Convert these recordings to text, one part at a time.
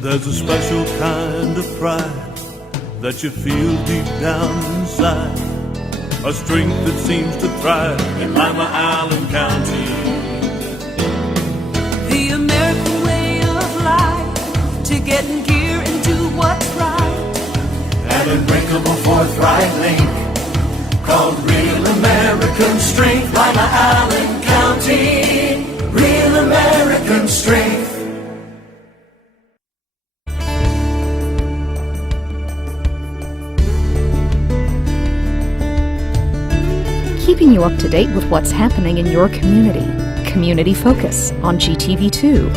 There's a special kind of pride that you feel deep down inside, a strength that seems to thrive in Lima, Allen County. The American way of life, to get in gear and do what's right. An unbreakable forthright link called real American strength. Lima, Allen County, real American strength. Keeping you up to date with what's happening in your community. Community Focus on GTV2.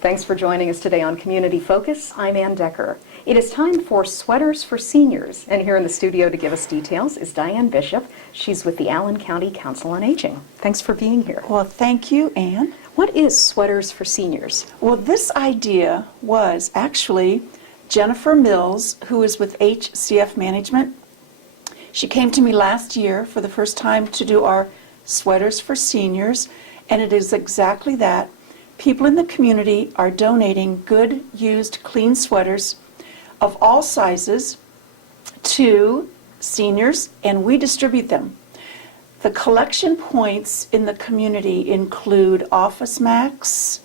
Thanks for joining us today on Community Focus. I'm Ann Decker. It is time for Sweaters for Seniors, and here in the studio to give us details is Diane Bishop. She's with the Allen County Council on Aging. Thanks for being here. Well, thank you, Ann. What is Sweaters for Seniors? Well, this idea was actually Jennifer Mills, who is with HCF Management. She came to me last year for the first time to do our Sweaters for Seniors, and it is exactly that. People in the community are donating good, used, clean sweaters of all sizes to seniors, and we distribute them. The collection points in the community include Office Max,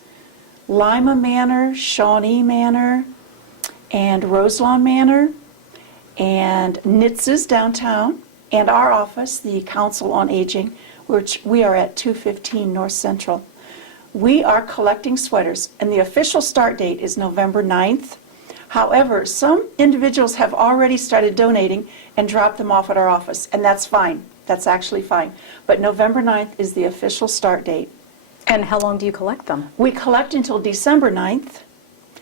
Lima Manor, Shawnee Manor, and Roselawn Manor, and Nitz's downtown, and our office, the Council on Aging, which we are at 215 North Central. We are collecting sweaters, and the official start date is November 9th. However, some individuals have already started donating and dropped them off at our office, and that's fine. That's actually fine. But November 9th is the official start date. And how long do you collect them? We collect until December 9th.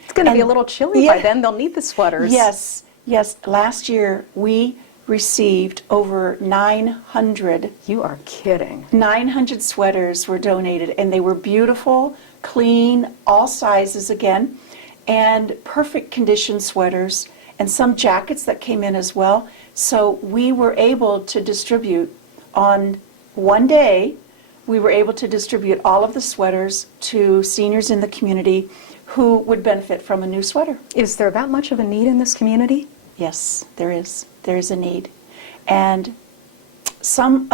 It's going to be a little chilly by then. They'll need the sweaters. Yes, yes. Last year we received over 900. You are kidding. 900 sweaters were donated, and they were beautiful, clean, all sizes again, and perfect condition sweaters, and some jackets that came in as well. So we were able to distribute on one day. We were able to distribute all of the sweaters to seniors in the community who would benefit from a new sweater. Is there that much of a need in this community? Yes, there is. There is a need. And some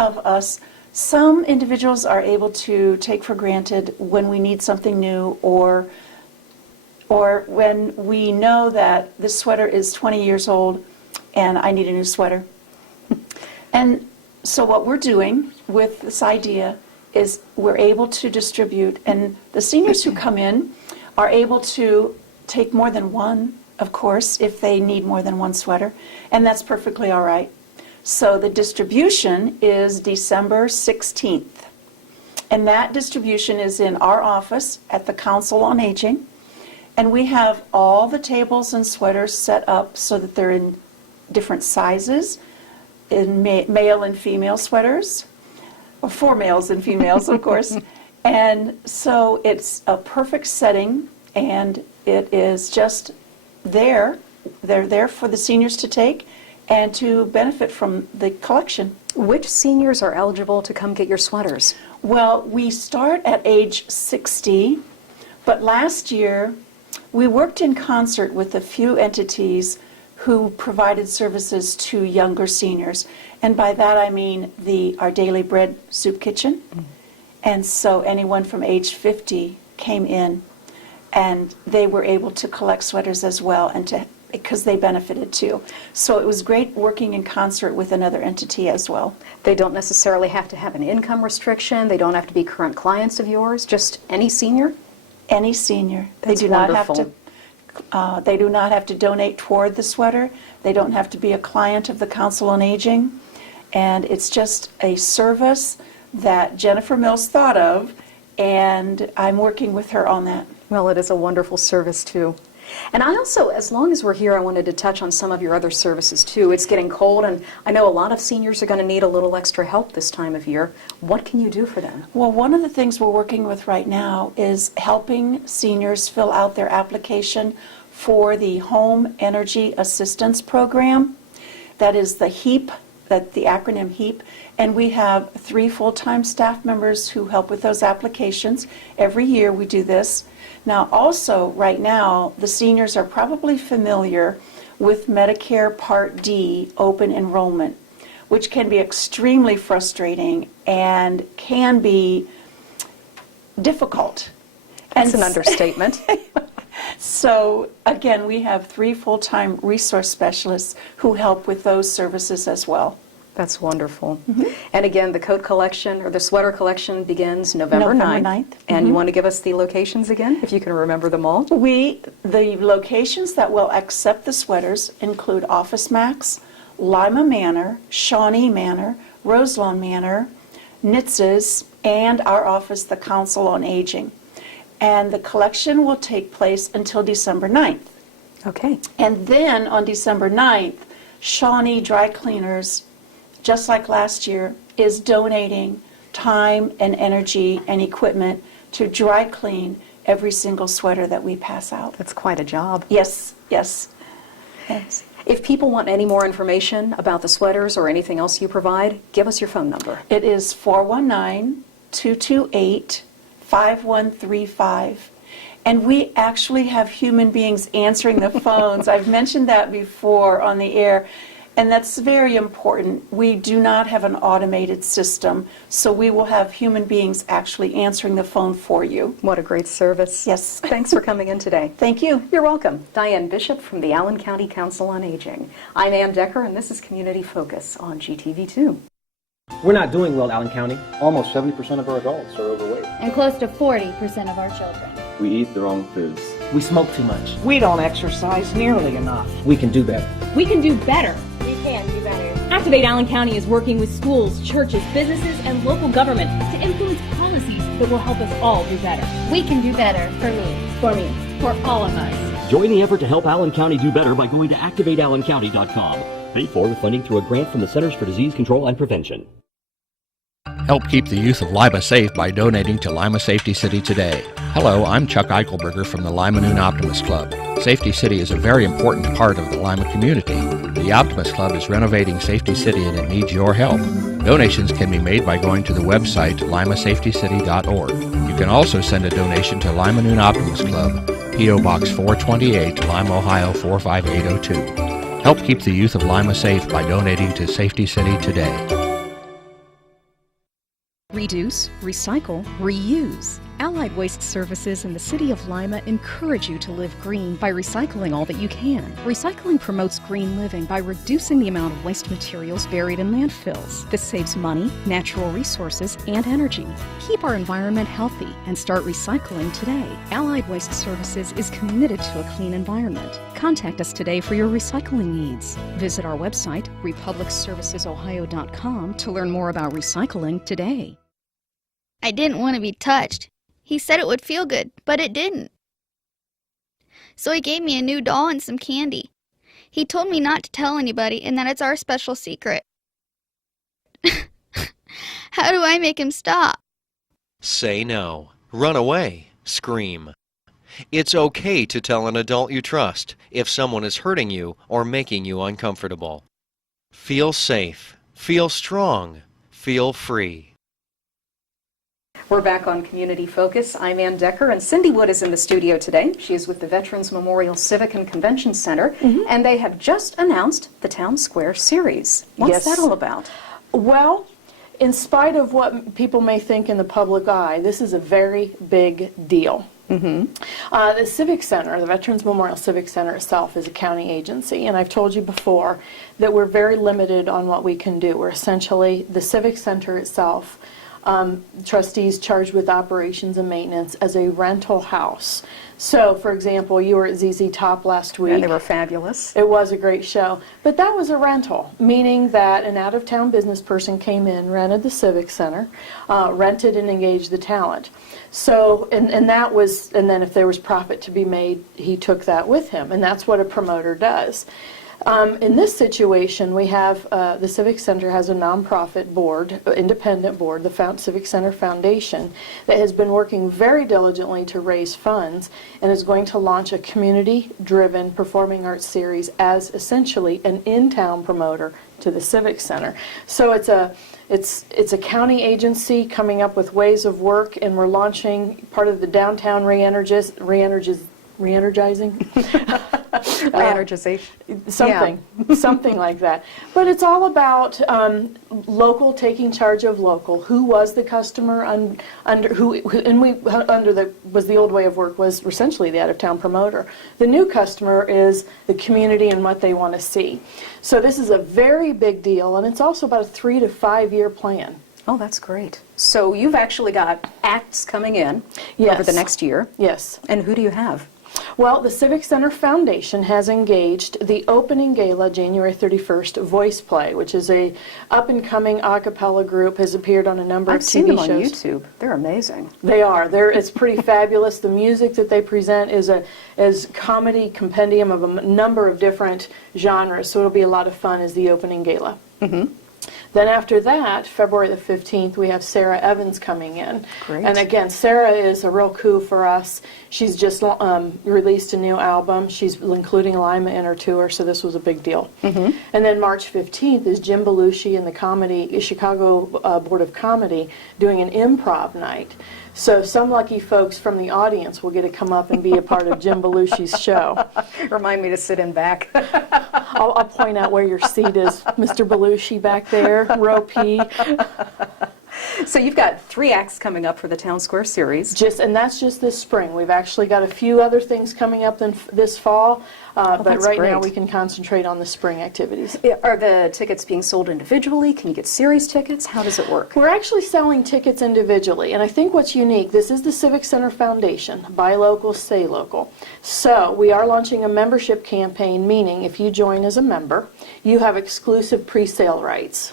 individuals are able to take for granted when we need something new, or when we know that this sweater is 20 years old and I need a new sweater. And so what we're doing with this idea is we're able to distribute, and the seniors who come in are able to take more than one, of course, if they need more than one sweater, and that's perfectly all right. So the distribution is December 16th, and that distribution is in our office at the Council on Aging, and we have all the tables and sweaters set up so that they're in different sizes, in male and female sweaters, or for males and females, of course. And so it's a perfect setting, and it is just there. They're there for the seniors to take and to benefit from the collection. Which seniors are eligible to come get your sweaters? Well, we start at age 60, but last year we worked in concert with a few entities who provided services to younger seniors. And by that I mean Our Daily Bread Soup Kitchen. And so anyone from age 50 came in, and they were able to collect sweaters as well, and because they benefited too. So it was great working in concert with another entity as well. They don't necessarily have to have an income restriction. They don't have to be current clients of yours. Just any senior? Any senior. That's they do wonderful. not have to. They do not have to donate toward the sweater. They don't have to be a client of the Council on Aging, and it's just a service that Jennifer Mills thought of, and I'm working with her on that. Well, it is a wonderful service too. And I also, as long as we're here, I wanted to touch on some of your other services too. It's getting cold, and I know a lot of seniors are going to need a little extra help this time of year. What can you do for them? Well, one of the things we're working with right now is helping seniors fill out their application for the Home Energy Assistance Program. That is the HEAP, that's the acronym HEAP, and we have 3 full-time staff members who help with those applications. Every year we do this. Now also, right now, the seniors are probably familiar with Medicare Part D open enrollment, which can be extremely frustrating and can be difficult. That's an understatement. So again, we have 3 full-time resource specialists who help with those services as well. That's wonderful. And again, the coat collection or the sweater collection begins November 9th. And you want to give us the locations again, if you can remember them all? The locations that will accept the sweaters include Office Max, Lima Manor, Shawnee Manor, Roselawn Manor, Nitz's, and our office, the Council on Aging. And the collection will take place until December 9th. Okay. And then on December 9th, Shawnee Dry Cleaners, just like last year, is donating time and energy and equipment to dry clean every single sweater that we pass out. That's quite a job. Yes, yes, yes. If people want any more information about the sweaters or anything else you provide, give us your phone number. It is 419-228-5135. And we actually have human beings answering the phones. I've mentioned that before on the air, and that's very important. We do not have an automated system, so we will have human beings actually answering the phone for you. What a great service. Yes. Thanks for coming in today. Thank you. You're welcome. Diane Bishop from the Allen County Council on Aging. I'm Ann Decker, and this is Community Focus on GTV2. We're not doing well, Allen County. Almost 70% of our adults are overweight. And close to 40% of our children. We eat the wrong foods. We smoke too much. We don't exercise nearly enough. We can do better. We can do better. We can do better. Activate Allen County is working with schools, churches, businesses, and local government to influence policies that will help us all do better. We can do better for me. For me. For all of us. Join the effort to help Allen County do better by going to activateallencounty.com. Paid for with funding through a grant from the Centers for Disease Control and Prevention. Help keep the youth of Lima safe by donating to Lima Safety City today. Hello, I'm Chuck Eichelberger from the Lima Noon Optimist Club. Safety City is a very important part of the Lima community. The Optimist Club is renovating Safety City and it needs your help. Donations can be made by going to the website limasafetycity.org. You can also send a donation to Lima Noon Optimist Club, P.O. Box 428, Lima, Ohio 45802. Help keep the youth of Lima safe by donating to Safety City today. Reduce, recycle, reuse. Allied Waste Services in the City of Lima encourage you to live green by recycling all that you can. Recycling promotes green living by reducing the amount of waste materials buried in landfills. This saves money, natural resources, and energy. Keep our environment healthy and start recycling today. Allied Waste Services is committed to a clean environment. Contact us today for your recycling needs. Visit our website, republicservicesohio.com, to learn more about recycling today. I didn't want to be touched. He said it would feel good, but it didn't. So he gave me a new doll and some candy. He told me not to tell anybody and that it's our special secret. How do I make him stop? Say no. Run away. Scream. It's okay to tell an adult you trust if someone is hurting you or making you uncomfortable. Feel safe. Feel strong. Feel free. We're back on Community Focus. I'm Ann Decker, and Cindy Wood is in the studio today. She is with the Veterans Memorial Civic and Convention Center, and they have just announced the Town Square Series. What's that all about? Well, in spite of what people may think in the public eye, this is a very big deal. The Civic Center, the Veterans Memorial Civic Center itself, is a county agency, and I've told you before that we're very limited on what we can do. We're essentially, the Civic Center itself, trustees charged with operations and maintenance as a rental house. So, for example, you were at ZZ Top last week. And they were fabulous. It was a great show. But that was a rental, meaning that an out-of-town business person came in, rented the Civic Center, rented and engaged the talent. So, and that was, and then if there was profit to be made, he took that with him, and that's what a promoter does. In this situation, we have the Civic Center has a nonprofit board, independent board, the Civic Center Foundation, that has been working very diligently to raise funds and is going to launch a community-driven performing arts series as essentially an in-town promoter to the Civic Center. So it's a county agency coming up with ways of work, and we're launching part of the downtown re-energizing. Re-energization. Something like that. But it's all about local taking charge of local. Who was the customer was the old way of work was essentially the out-of-town promoter. The new customer is the community and what they want to see. So this is a very big deal, and it's also about a 3 to 5 year plan. Oh, that's great. So you've actually got acts coming in over the next year. Yes. And who do you have? Well, the Civic Center Foundation has engaged the opening gala January 31st voice play, which is a up-and-coming a cappella group, has appeared on a number of TV shows. I've seen them on YouTube. They're amazing. They are. It's pretty fabulous. The music that they present is a comedy compendium of a number of different genres, so it'll be a lot of fun as the opening gala. Mm-hmm. Then after that, February the 15th, we have Sarah Evans coming in. Great. And again, Sarah is a real coup for us. She's just released a new album. She's including Lima in her tour, so this was a big deal. Mm-hmm. And then March 15th is Jim Belushi and the Chicago Board of Comedy doing an improv night. So some lucky folks from the audience will get to come up and be a part of Jim Belushi's show. Remind me to sit in back. I'll point out where your seat is, Mr. Belushi back there, row P. So you've got 3 acts coming up for the Town Square series. And that's just this spring. We've actually got a few other things coming up this fall, but right now we can concentrate on the spring activities. Are the tickets being sold individually? Can you get series tickets? How does it work? We're actually selling tickets individually, and I think what's unique, this is the Civic Center Foundation, buy local, stay local. So we are launching a membership campaign, meaning if you join as a member, you have exclusive pre-sale rights.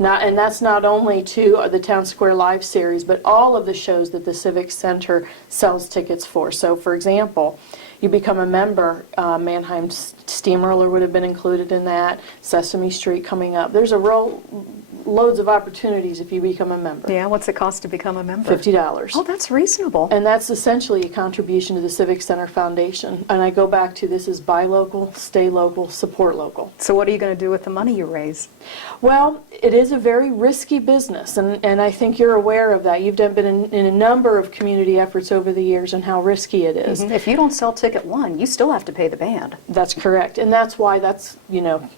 And that's not only to the Town Square Live series, but all of the shows that the Civic Center sells tickets for. So, for example, you become a member, Mannheim Steamroller would have been included in that, Sesame Street coming up. There's loads of opportunities if you become a member. Yeah, what's it cost to become a member? $50. Oh, that's reasonable. And that's essentially a contribution to the Civic Center Foundation. And I go back to this is buy local, stay local, support local. So what are you going to do with the money you raise? Well, it is a very risky business, and I think you're aware of that. You've been in a number of community efforts over the years and how risky it is. Mm-hmm. If you don't sell ticket 1, you still have to pay the band. That's correct, and that's why that's,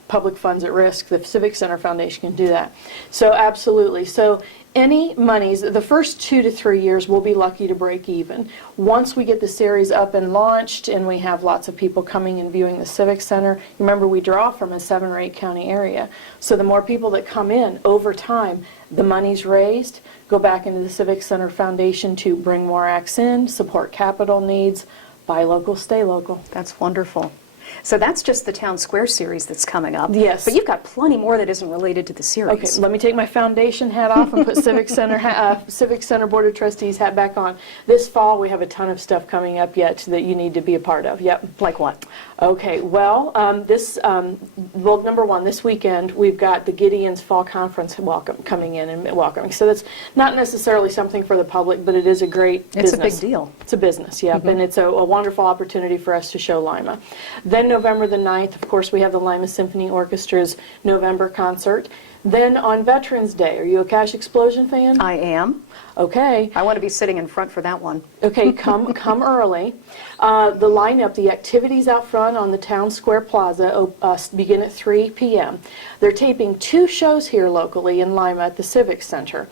public funds at risk. The Civic Center Foundation can do that. So absolutely. So any monies, the first 2 to 3 years, we'll be lucky to break even. Once we get the series up and launched and we have lots of people coming and viewing the Civic Center, remember we draw from a 7 or 8 county area. So the more people that come in over time, the money's raised, go back into the Civic Center Foundation to bring more acts in, support capital needs, buy local, stay local. That's wonderful. So that's just the Town Square series that's coming up. Yes. But you've got plenty more that isn't related to the series. Okay, let me take my foundation hat off and put Civic Center Board of Trustees hat back on. This fall we have a ton of stuff coming up yet that you need to be a part of. Yep. Like what? Okay, well, number one, this weekend we've got the Gideon's Fall Conference coming in and welcoming. So that's not necessarily something for the public, but it is a great business. It's a big deal. It's a business, yep, and it's a wonderful opportunity for us to show Lima. Then November the 9th, of course, we have the Lima Symphony Orchestra's November concert. Then on Veterans Day, are you a Cash Explosion fan? I am. Okay. I want to be sitting in front for that one. Okay, come early. The lineup, the activities out front on the Town Square Plaza begin at 3 p.m. They're taping 2 shows here locally in Lima at the Civic Center.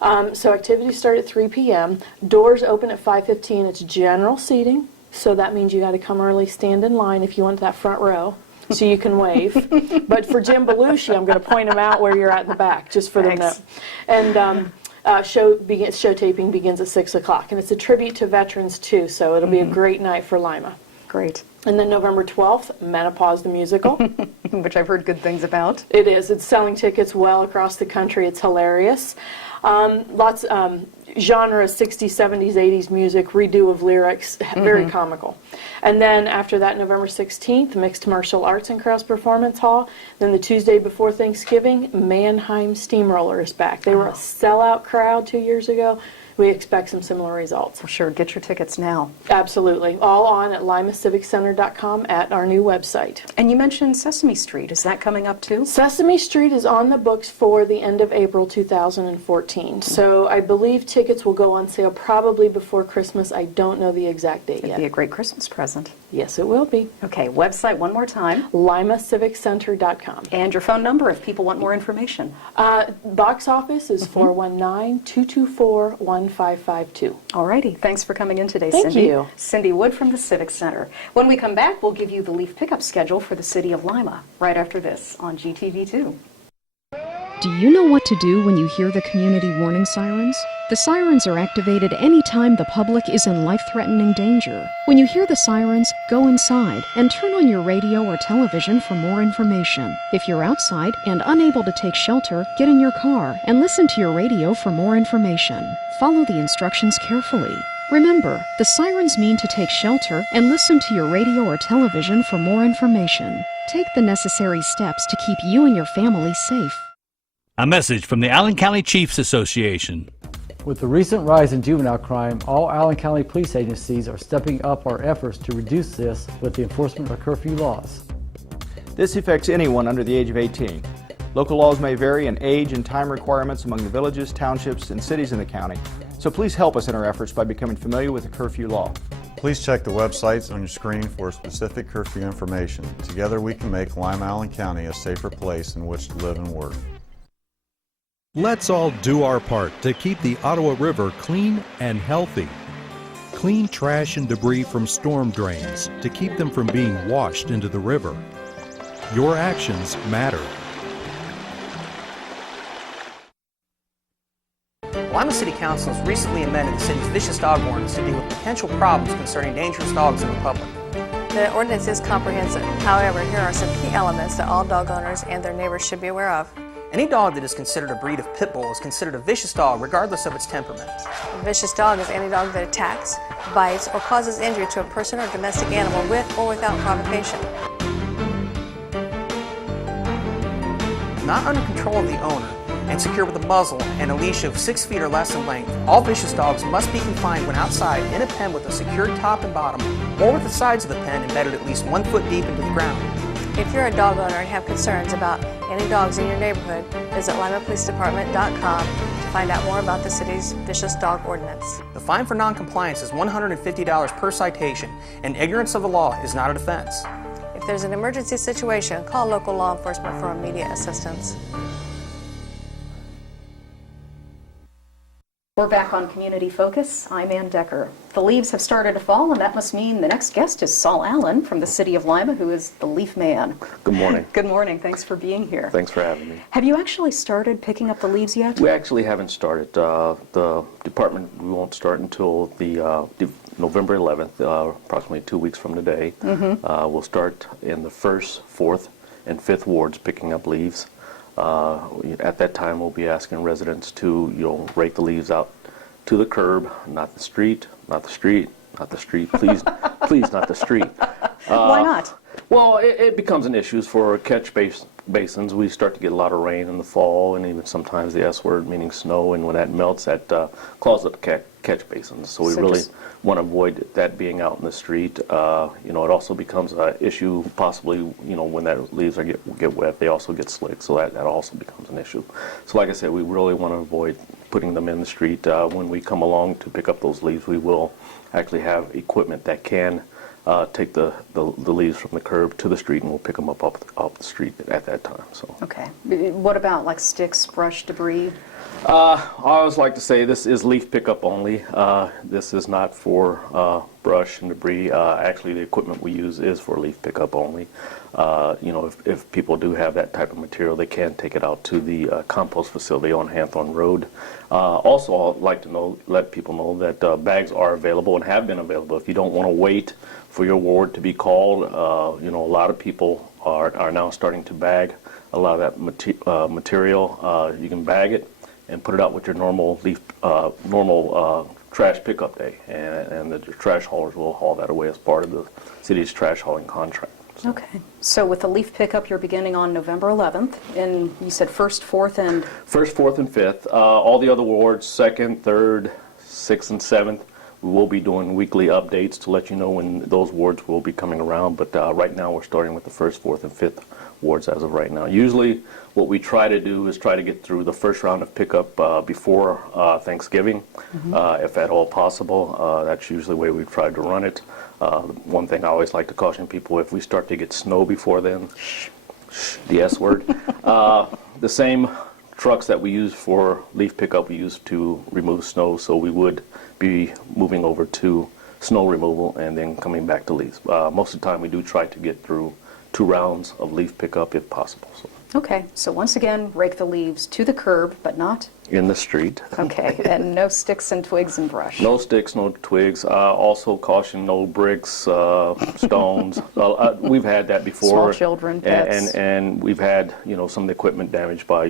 So activities start at 3 p.m. Doors open at 5:15. It's general seating, so that means you got to come early, stand in line if you want that front row, so you can wave. But for Jim Belushi, I'm going to point him out where you're at in the back, just for them to know. And show taping begins at 6 o'clock, and it's a tribute to veterans too, so it'll be a great night for Lima. Great. And then November 12th, Menopause the Musical. Which I've heard good things about. It is. It's selling tickets well across the country. It's hilarious. Lots genre 60s, 70s, 80s music, redo of lyrics, very comical. And then after that, November 16th, Mixed Martial Arts and Crafts Performance Hall. Then the Tuesday before Thanksgiving, Mannheim Steamroller is back. They were a sellout crowd 2 years ago. We expect some similar results. For sure. Get your tickets now. Absolutely. All on at limaciviccenter.com at our new website. And you mentioned Sesame Street. Is that coming up too? Sesame Street is on the books for the end of April 2014. So I believe tickets will go on sale probably before Christmas. I don't know the exact date yet. It'd be a great Christmas present. Yes, it will be. Okay, website one more time. limaciviccenter.com. And your phone number if people want more information. Box office is 419-224-1552. All righty. Thanks for coming in today, Thank Cindy. you. Cindy Wood from the Civic Center. When we come back, we'll give you the leaf pickup schedule for the city of Lima right after this on GTV2. Do you know what to do when you hear the community warning sirens? The sirens are activated anytime the public is in life-threatening danger. When you hear the sirens, go inside and turn on your radio or television for more information. If you're outside and unable to take shelter, get in your car and listen to your radio for more information. Follow the instructions carefully. Remember, the sirens mean to take shelter and listen to your radio or television for more information. Take the necessary steps to keep you and your family safe. A message from the Allen County Chiefs Association. With the recent rise in juvenile crime, all Allen County police agencies are stepping up our efforts to reduce this with the enforcement of curfew laws. This affects anyone under the age of 18. Local laws may vary in age and time requirements among the villages, townships, and cities in the county, so please help us in our efforts by becoming familiar with the curfew law. Please check the websites on your screen for specific curfew information. Together we can make Lima Allen County a safer place in which to live and work. Let's all do our part to keep the Ottawa River clean and healthy. Clean trash and debris from storm drains to keep them from being washed into the river. Your actions matter. Lima City Council has recently amended the city's vicious dog ordinance to deal with potential problems concerning dangerous dogs in the public. The ordinance is comprehensive. However, here are some key elements that all dog owners and their neighbors should be aware of. Any dog that is considered a breed of pit bull is considered a vicious dog regardless of its temperament. A vicious dog is any dog that attacks, bites, or causes injury to a person or domestic animal with or without provocation. Not under control of the owner and secure with a muzzle and a leash of 6 feet or less in length, all vicious dogs must be confined when outside in a pen with a secured top and bottom, or with the sides of the pen embedded at least 1 foot deep into the ground. If you're a dog owner and have concerns about any dogs in your neighborhood, visit limapolicedepartment.com to find out more about the city's vicious dog ordinance. The fine for non-compliance is $150 per citation, and ignorance of the law is not a defense. If there's an emergency situation, call local law enforcement for immediate assistance. We're back on Community Focus. I'm Ann Decker. The leaves have started to fall, and that must mean the next guest is Saul Allen from the city of Lima, who is the leaf man. Good morning. Good morning. Thanks for being here. Thanks for having me. Have you actually started picking up the leaves yet? We actually haven't started. The department, we won't start until the November 11th, approximately 2 weeks from today. We'll start in the 1st, 4th, and 5th wards picking up leaves. At that time, we'll be asking residents to, rake the leaves out to the curb, not the street, not the street, not the street. Please, please, not the street. Why not? Well, it becomes an issue for catch basins. We start to get a lot of rain in the fall, and even sometimes the S word, meaning snow, and when that melts, that clogs up catch basins. So we really want to avoid that being out in the street. It also becomes an issue possibly, when that leaves get wet, they also get slick, so that also becomes an issue. So like I said, we really want to avoid putting them in the street. When we come along to pick up those leaves, we will actually have equipment that can take the leaves from the curb to the street, and we'll pick them up off the street at that time. So. Okay. What about like sticks, brush, debris? I always like to say this is leaf pickup only. This is not for brush and debris. Actually, the equipment we use is for leaf pickup only. If people do have that type of material, they can take it out to the compost facility on Hanthorne Road. Also, I'd like to let people know that bags are available and have been available. If you don't want to wait for your ward to be called, a lot of people are now starting to bag a lot of that material. You can bag it, and put it out with your normal trash pickup day, and the trash haulers will haul that away as part of the city's trash hauling contract. Okay. So with the leaf pickup, you're beginning on November 11th, and you said 1st, 4th, and... 1st, 4th, and 5th. All the other wards, 2nd, 3rd, 6th, and 7th, we will be doing weekly updates to let you know when those wards will be coming around, but right now we're starting with the 1st, 4th, and 5th wards as of right now. Usually what we try to do is try to get through the first round of pickup before Thanksgiving, if at all possible. That's usually the way we've tried to run it. One thing I always like to caution people, if we start to get snow before then, the S word, the same trucks that we use for leaf pickup we use to remove snow, so we would be moving over to snow removal and then coming back to leaves. Most of the time we do try to get through 2 rounds of leaf pickup if possible. So. Okay, so once again, rake the leaves to the curb, but not? In the street. Okay, and no sticks and twigs and brush. No sticks, no twigs. Also caution, no bricks, stones. We've had that before. Small children, pets. And we've had, some of the equipment damaged by,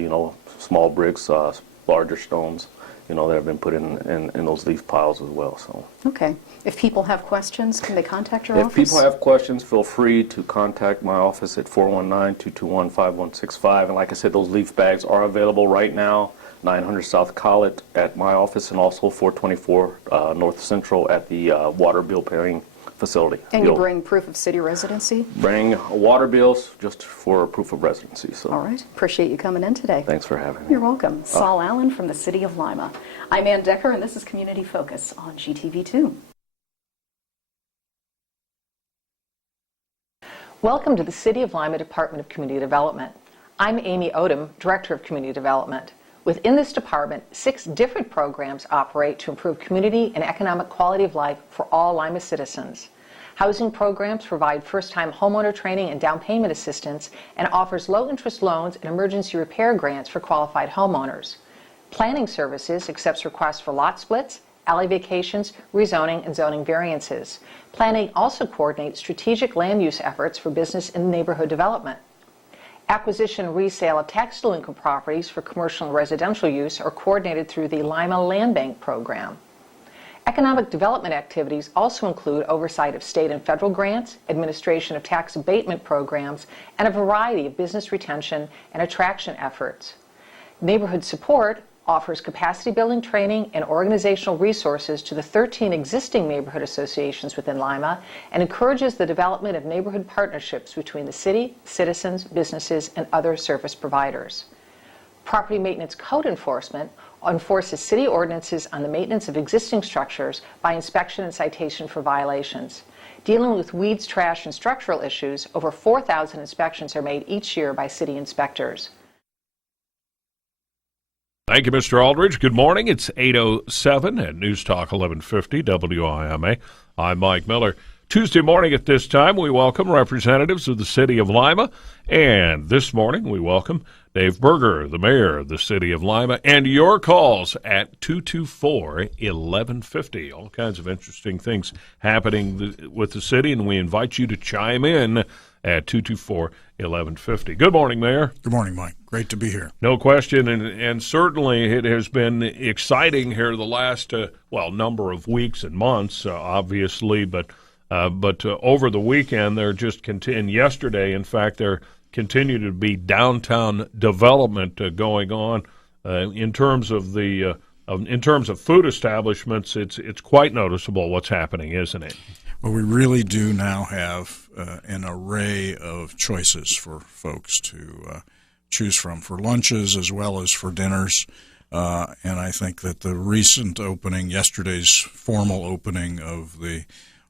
small bricks, larger stones, that have been put in those leaf piles as well. So. Okay. If people have questions, can they contact your office? If people have questions, feel free to contact my office at 419-221-5165. And like I said, those leaf bags are available right now, 900 South Collett at my office, and also 424 North Central at the water bill paying facility. And you bring proof of city residency? Bring water bills just for proof of residency. So. All right. Appreciate you coming in today. Thanks for having me. You're welcome. Saul Allen from the City of Lima. I'm Ann Decker, and this is Community Focus on GTV2. Welcome to the City of Lima Department of Community Development. I'm Amy Odom, Director of Community Development. Within this department, 6 different programs operate to improve community and economic quality of life for all Lima citizens. Housing programs provide first-time homeowner training and down payment assistance and offers low-interest loans and emergency repair grants for qualified homeowners. Planning Services accepts requests for lot splits, alley vacations, rezoning, and zoning variances. Planning also coordinates strategic land use efforts for business and neighborhood development. Acquisition and resale of tax delinquent properties for commercial and residential use are coordinated through the Lima Land Bank program. Economic development activities also include oversight of state and federal grants, administration of tax abatement programs, and a variety of business retention and attraction efforts. Neighborhood support offers capacity building training and organizational resources to the 13 existing neighborhood associations within Lima and encourages the development of neighborhood partnerships between the city, citizens, businesses, and other service providers. Property Maintenance Code Enforcement enforces city ordinances on the maintenance of existing structures by inspection and citation for violations. Dealing with weeds, trash, and structural issues, over 4,000 inspections are made each year by city inspectors. Thank you, Mr. Aldridge. Good morning. It's 8:07 at News Talk 1150 WIMA. I'm Mike Miller. Tuesday morning at this time, we welcome representatives of the City of Lima. And this morning, we welcome Dave Berger, the mayor of the City of Lima, and your calls at 224-1150. All kinds of interesting things happening with the city, and we invite you to chime in at 224-1150. Good morning, Mayor. Good morning, Mike. Great to be here. No question, and certainly it has been exciting here the last, number of weeks and months, obviously, but over the weekend, there just continued, yesterday, in fact, there continued to be downtown development going on in terms of food establishments. It's quite noticeable what's happening, isn't it? Well, we really do now have an array of choices for folks to choose from for lunches as well as for dinners. And I think that the recent opening, yesterday's formal opening of the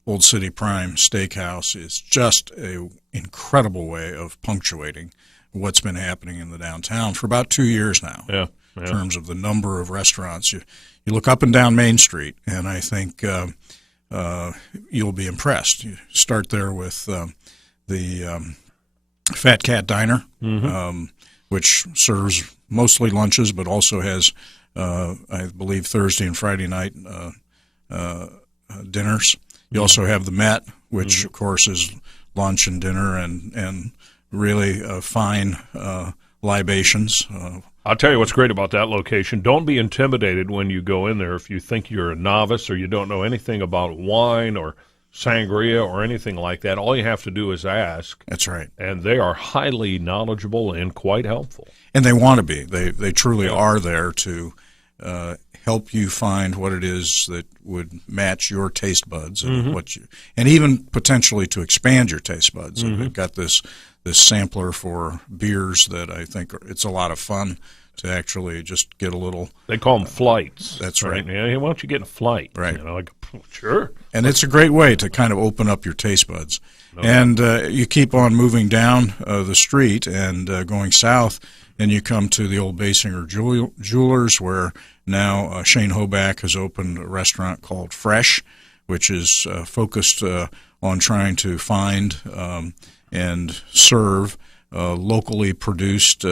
Old City Prime Steakhouse, is just an incredible way of punctuating what's been happening in the downtown for about 2 years now. Yeah. In terms of the number of restaurants. You look up and down Main Street, and I think you'll be impressed. You start there with the Fat Cat Diner, which serves mostly lunches, but also has, I believe, Thursday and Friday night dinners. You also have the Met, which, of course, is lunch and dinner and really fine libations. I'll tell you what's great about that location. Don't be intimidated when you go in there if you think you're a novice or you don't know anything about wine or sangria or anything like that. All you have to do is ask. That's right. And they are highly knowledgeable and quite helpful. And they want to be. They truly are there to help you find what it is that would match your taste buds and and even potentially to expand your taste buds. And they've got this sampler for beers that I think it's a lot of fun to actually just get a little. They call them flights. That's right. Yeah, why don't you get a flight? Right. You know, like, sure. And it's a great way to kind of open up your taste buds. And you keep on moving down the street and going south, and you come to the old Basinger Jewelers, where now Shane Hoback has opened a restaurant called Fresh, which is focused on trying to find and serve locally produced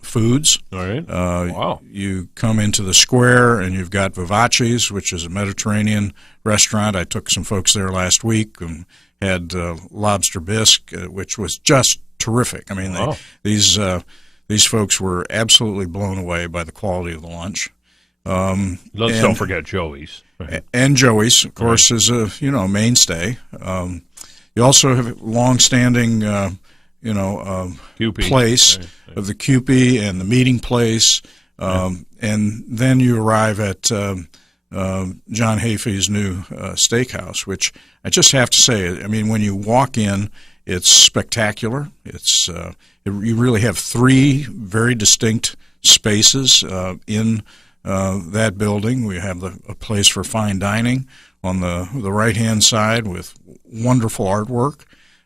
foods. All right. Wow. You come into the square and you've got Vivace's, which is a Mediterranean restaurant. I took some folks there last week and had lobster bisque, which was just terrific. I mean, these folks were absolutely blown away by the quality of the lunch. Don't forget Joey's. Right. And Joey's, of course, is a mainstay. You also have long-standing place of the Cupid and the meeting place, and then you arrive at John Hafey's new steakhouse, which I just have to say, I mean, when you walk in, it's spectacular. It's you really have three very distinct spaces in that building. We have a place for fine dining on the right-hand side with wonderful artwork.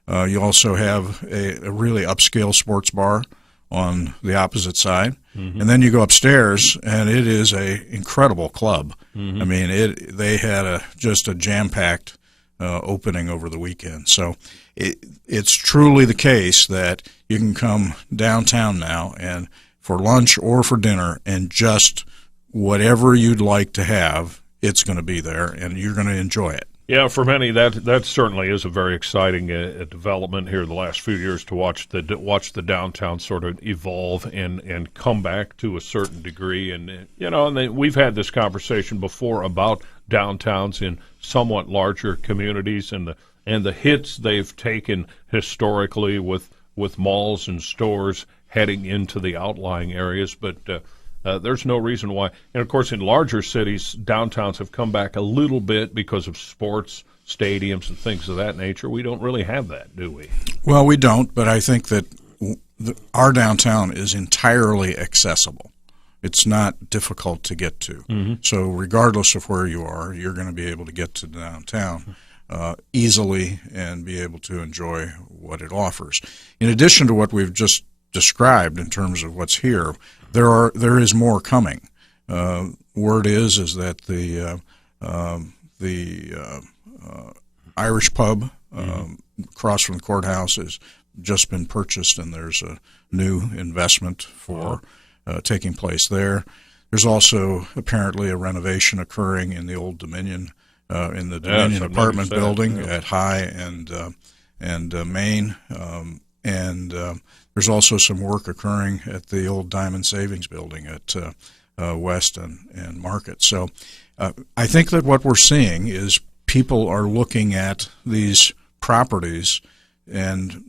You also have a really upscale sports bar on the opposite side. And then you go upstairs, and it is a incredible club. I mean, they had just a jam-packed opening over the weekend. So it's truly the case that you can come downtown now and for lunch or for dinner, and just whatever you'd like to have, it's going to be there, and you're going to enjoy it. Yeah, for many, that certainly is a very exciting development here the last few years to watch the downtown sort of evolve and come back to a certain degree. And we've had this conversation before about downtowns in somewhat larger communities and the hits they've taken historically with malls and stores heading into the outlying areas, but. There's no reason why. And, of course, in larger cities, downtowns have come back a little bit because of sports, stadiums, and things of that nature. We don't really have that, do we? Well, we don't, but I think that our downtown is entirely accessible. It's not difficult to get to. So regardless of where you are, you're going to be able to get to downtown easily and be able to enjoy what it offers. In addition to what we've just described in terms of what's here, there is more coming. Word is that the Irish pub across from the courthouse has just been purchased, and there's a new investment for taking place there. There's also apparently a renovation occurring in the old Dominion in the Dominion apartment building at High and Main, and there's also some work occurring at the old Diamond Savings Building at West and Market. So I think that what we're seeing is people are looking at these properties and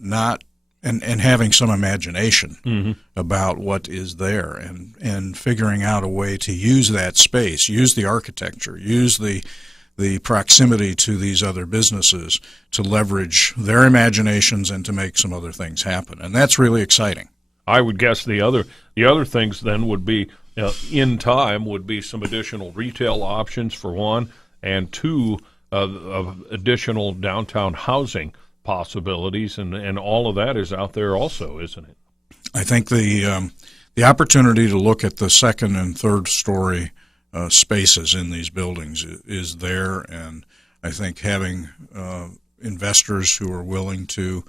having some imagination about what is there and figuring out a way to use that space, use the architecture, use the proximity to these other businesses to leverage their imaginations and to make some other things happen. And that's really exciting. I would guess the other things then would be, in time, would be some additional retail options for one, and two, additional downtown housing possibilities, and all of that is out there also, isn't it? I think the opportunity to look at the second and third story spaces in these buildings is there, and I think having investors who are willing to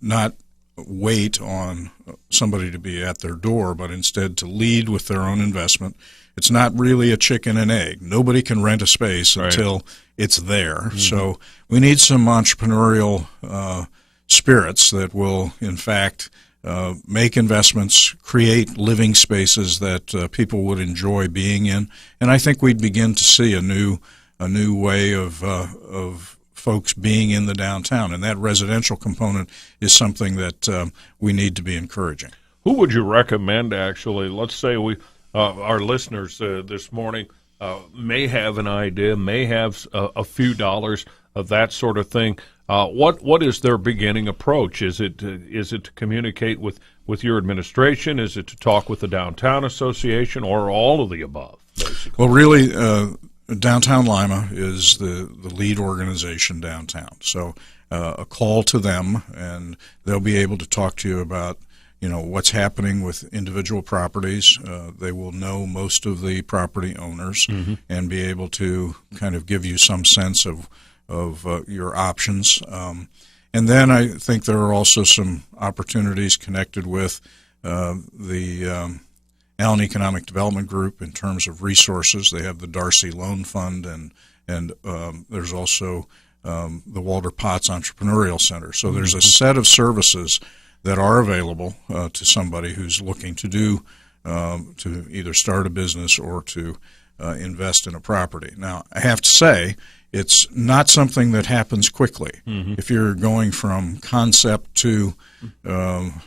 not wait on somebody to be at their door, but instead to lead with their own investment. It's not really a chicken and egg. Nobody can rent a space until it's there. So we need some entrepreneurial spirits that will, in fact, make investments, create living spaces that people would enjoy being in, and I think we'd begin to see a new way of folks being in the downtown, and that residential component is something that we need to be encouraging. Who would you recommend, actually? Let's say our listeners this morning may have an idea, may have a few dollars of that sort of thing. What is their beginning approach? Is it to communicate with your administration? Is it to talk with the Downtown Association, or all of the above, basically? Well, really, Downtown Lima is the lead organization downtown. So a call to them, and they'll be able to talk to you about what's happening with individual properties. They will know most of the property owners and be able to kind of give you some sense of your options. And then I think there are also some opportunities connected with the Allen Economic Development Group in terms of resources. They have the Darcy Loan Fund, and there's also the Walter Potts Entrepreneurial Center. So there's a set of services that are available to somebody who's looking to to either start a business or to invest in a property. Now, I have to say, it's not something that happens quickly. If you're going from concept to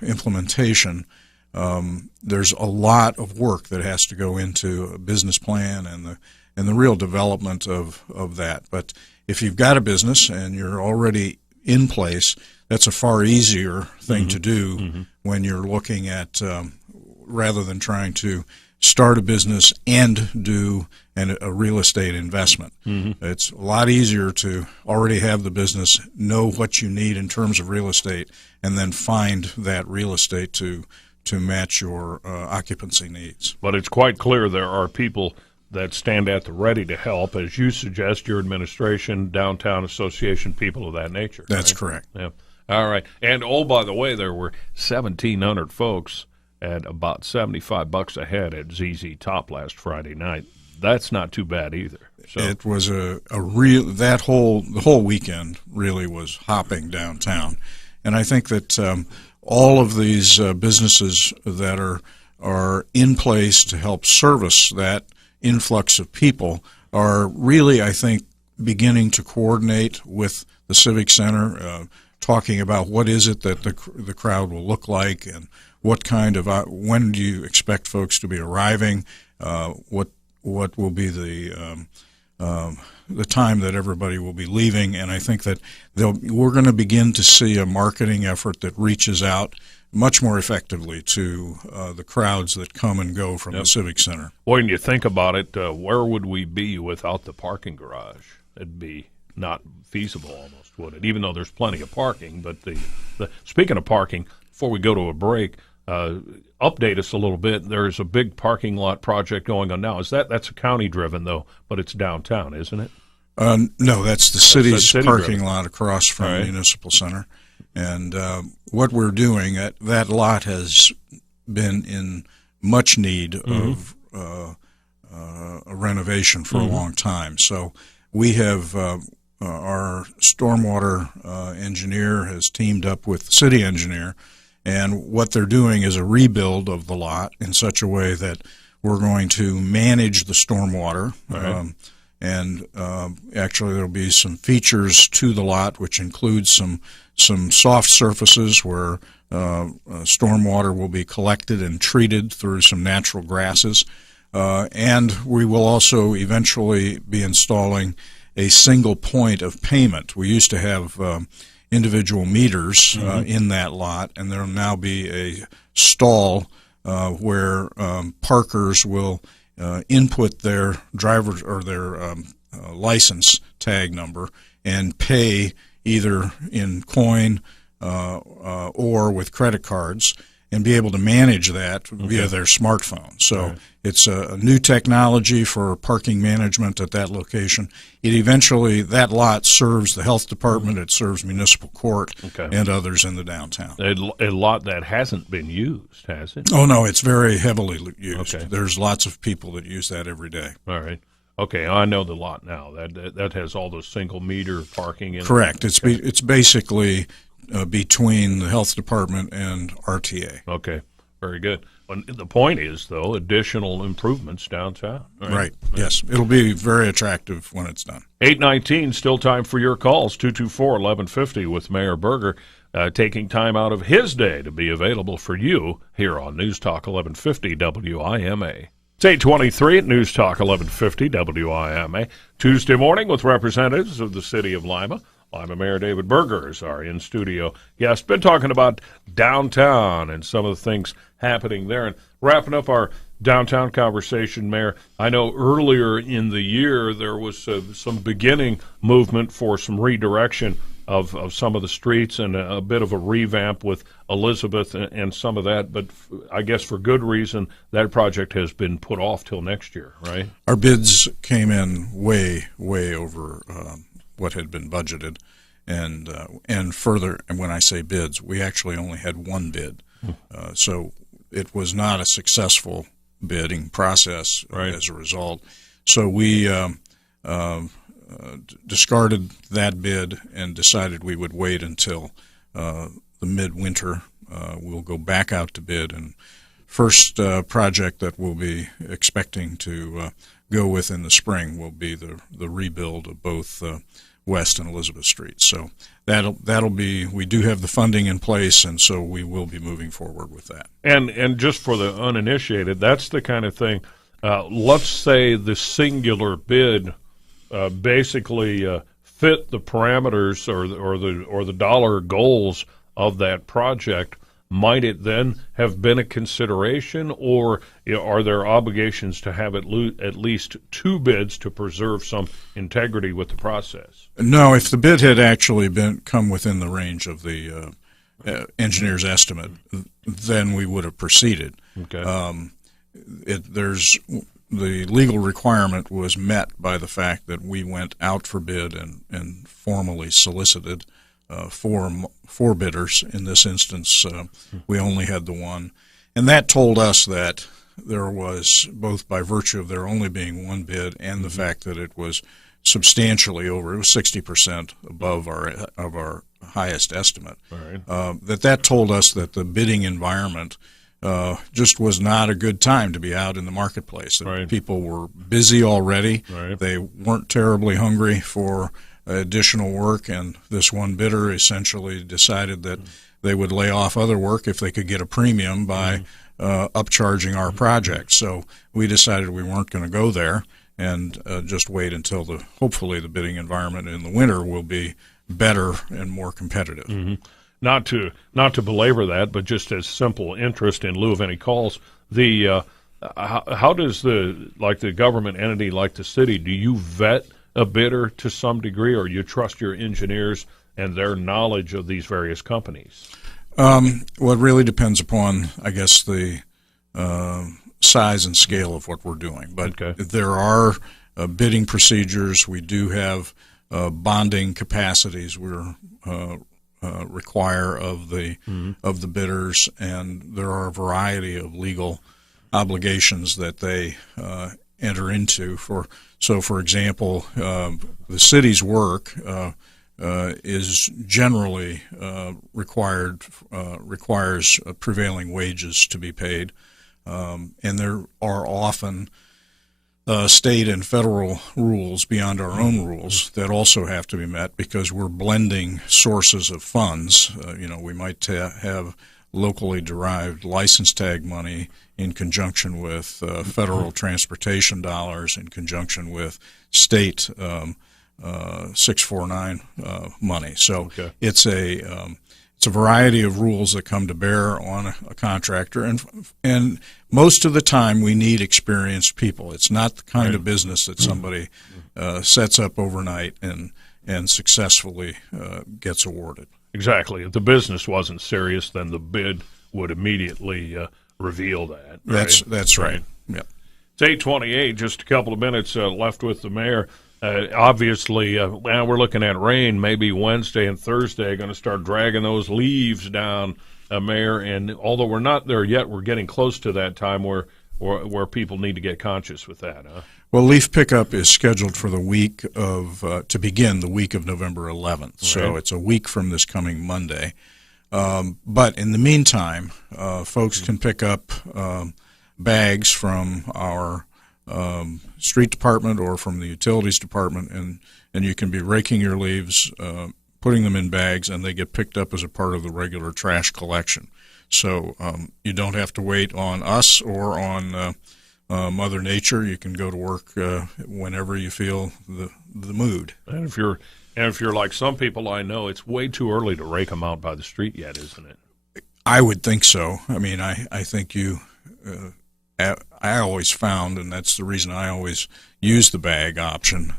implementation, there's a lot of work that has to go into a business plan and the real development of that. But if you've got a business and you're already in place, that's a far easier thing to do when you're looking at rather than trying to start a business and do a real estate investment. It's a lot easier to already have the business, know what you need in terms of real estate, and then find that real estate to match your occupancy needs. But it's quite clear there are people that stand at the ready to help, as you suggest, your administration, Downtown Association, people of that nature. That's right? correct. Yeah. All right. And, oh, by the way, there were 1,700 folks at about $75 a head at ZZ Top last Friday night. That's not too bad either. So it was a real, the whole weekend really was hopping downtown. And I think that all of these businesses that are in place to help service that influx of people are really, I think, beginning to coordinate with the Civic Center, talking about what is it that the crowd will look like, and what kind of when do you expect folks to be arriving, what will be the time that everybody will be leaving. And I think that we're going to begin to see a marketing effort that reaches out much more effectively to the crowds that come and go from the Civic Center. Boy, when you think about it, where would we be without the parking garage? It'd be not feasible almost, would it? Even though there's plenty of parking. But speaking of parking, before we go to a break, update us a little bit. There's a big parking lot project going on now. That's a county-driven, though, but it's downtown, isn't it? No, that's the city's city parking driven. lot across from the Municipal Center. And what we're doing, that lot has been in much need of a renovation for a long time. So we have our stormwater engineer has teamed up with the city engineer, and what they're doing is a rebuild of the lot in such a way that we're going to manage the stormwater. And actually there will be some features to the lot which include some soft surfaces where stormwater will be collected and treated through some natural grasses. And we will also eventually be installing a single point of payment. We used to have individual meters in that lot, and there will now be a stall where parkers will input their driver's or their license tag number and pay either in coin or with credit cards, and be able to manage that via their smartphone. So it's a new technology for parking management at that location. It eventually, that lot serves the health department, it serves municipal court, and others in the downtown. A lot that hasn't been used, has it? Oh, no, it's very heavily used. There's lots of people that use that every day. All right. Okay, I know the lot now. That has all those single meter parking in it. Correct. It's basically between the health department and RTA. Okay, very good. Well, the point is, though, additional improvements downtown. Right. Yes, it'll be very attractive when it's done. 8:19, still time for your calls. 224-1150 with Mayor Berger, taking time out of his day to be available for you here on News Talk 1150 WIMA. It's 8:23 at News Talk 1150 WIMA. Tuesday morning with representatives of the city of Lima. Lima Mayor David Berger is our in-studio guest. Been talking about downtown and some of the things happening there. And wrapping up our downtown conversation, Mayor, I know earlier in the year there was some beginning movement for some redirection of some of the streets and a bit of a revamp with Elizabeth and some of that. But I guess for good reason, that project has been put off till next year, right? Our bids came in way, way over what had been budgeted, and further. And when I say bids, we actually only had one bid, so it was not a successful bidding process as a result. So we discarded that bid and decided we would wait until the midwinter. We'll go back out to bid, and first project that we'll be expecting to go with in the spring will be the rebuild of both West and Elizabeth Street. So that'll be, we do have the funding in place, and so we will be moving forward with that. And just for the uninitiated, that's the kind of thing. Let's say the singular bid basically fit the parameters or the dollar goals of that project. Might it then have been a consideration, or are there obligations to have at least two bids to preserve some integrity with the process? No, if the bid had actually come within the range of the engineer's estimate, then we would have proceeded. Okay. The legal requirement was met by the fact that we went out for bid and formally solicited four bidders. In this instance, we only had the one. And that told us that there was, both by virtue of there only being one bid and the fact that it was substantially over, it was 60% above our highest estimate, that told us that the bidding environment just was not a good time to be out in the marketplace. People were busy already. They weren't terribly hungry for additional work, and this one bidder essentially decided that they would lay off other work if they could get a premium by upcharging our project. So we decided we weren't going to go there and just wait until hopefully the bidding environment in the winter will be better and more competitive. Mm-hmm. Not to belabor that, but just as simple interest in lieu of any calls, how does the government entity like the city, do you vet a bidder to some degree, or you trust your engineers and their knowledge of these various companies? Well, it really depends upon, I guess, the size and scale of what we're doing. But there are bidding procedures. We do have bonding capacities we're require of the bidders, and there are a variety of legal obligations that they enter into. For example, the city's work is generally requires prevailing wages to be paid, and there are often state and federal rules beyond our own rules that also have to be met, because we're blending sources of funds. We might have locally derived license tag money in conjunction with federal transportation dollars, in conjunction with state 649 money. So it's a variety of rules that come to bear on a contractor, and most of the time we need experienced people. It's not the kind of business that somebody sets up overnight and successfully gets awarded. Exactly. If the business wasn't serious, then the bid would immediately reveal that. That's right. Yep. It's 8:28. Just a couple of minutes left with the mayor. Obviously, we're looking at rain. Maybe Wednesday and Thursday going to start dragging those leaves down, Mayor. And although we're not there yet, we're getting close to that time where where people need to get conscious with that, huh? Well, leaf pickup is scheduled for the week of, to begin the week of November 11th. So it's a week from this coming Monday. But in the meantime, folks can pick up bags from our street department or from the utilities department, and you can be raking your leaves, putting them in bags, and they get picked up as a part of the regular trash collection. So you don't have to wait on us or on Mother Nature. You can go to work whenever you feel the mood. And if you're like some people I know, it's way too early to rake them out by the street yet, isn't it? I would think so. I mean, I think I always found, and that's the reason I always use the bag option.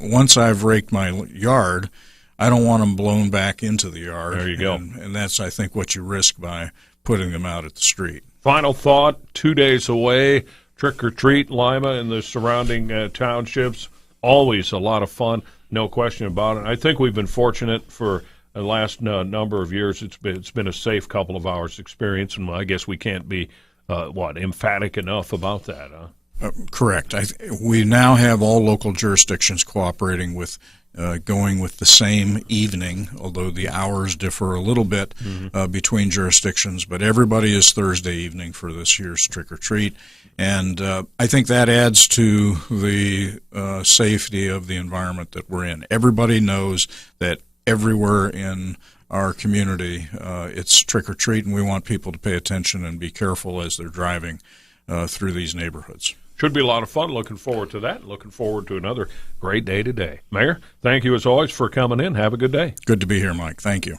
Once I've raked my yard, I don't want them blown back into the yard. There you go. And that's, I think, what you risk by putting them out at the street. Final thought, 2 days away, trick or treat, Lima and the surrounding townships. Always a lot of fun, no question about it. I think we've been fortunate for the last number of years. It's been a safe couple of hours experience, and I guess we can't be, emphatic enough about that, huh? Correct. We now have all local jurisdictions cooperating with going with the same evening, although the hours differ a little bit between jurisdictions, but everybody is Thursday evening for this year's trick-or-treat, and I think that adds to the safety of the environment that we're in. Everybody knows that everywhere in our community it's trick-or-treat, and we want people to pay attention and be careful as they're driving through these neighborhoods. Should be a lot of fun. Looking forward to that. Looking forward to another great day today. Mayor, thank you as always for coming in. Have a good day. Good to be here, Mike. Thank you.